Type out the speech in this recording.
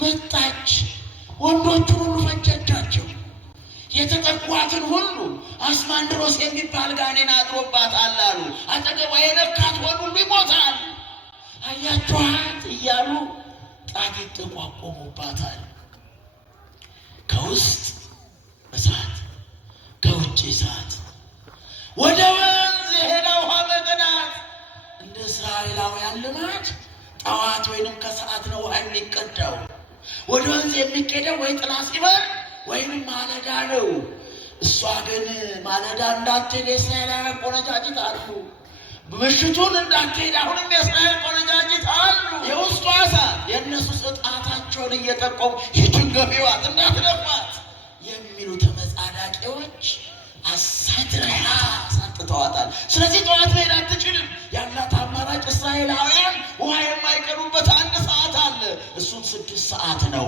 መጣች። ወንዶቹን ሁሉ ፈጀቻቸው። የተጠቋትን ሁሉ አስማንድሮስ የሚባል ጋኔን አድሮባታል አሉ። አጠገቧ የነካት ሁሉ ይሞታል። አያችኋት እያሉ ጣት ይጠቋቆሙባታል። ከውስጥ እሳት ከውጭ እሳት። ወደ ወንዝ የሄዳ ውሃ መቅዳት እንደ እስራኤላውያን ልማድ ጠዋት ወይንም ከሰዓት ነው ውሃ የሚቀዳው። ወደ ወንዝ የሚቀደው ወይ ጥላ ሲበር ወይንም ማለዳ ነው። እሷ ግን ማለዳ እንዳትሄድ የእስራኤላውያን ቆነጃጅት አሉ። ምሽቱን እንዳትሄድ አሁንም የእስራኤል ቆነጃጅት አሉ። የውስጧ እሳት የእነሱ ጣታቸውን እየጠቆሙ ይትንገፊዋት እንዳትደፋት የሚሉ ተመጻዳቂዎች አሳድረሻ አሳጥተዋታል። ስለዚህ ጠዋት መሄድ አትችልም። ያላት አማራጭ እስራኤላውያን ውሃ የማይቀሩበት አንድ ሰዓት አለ። እሱም 6 ሰዓት ነው።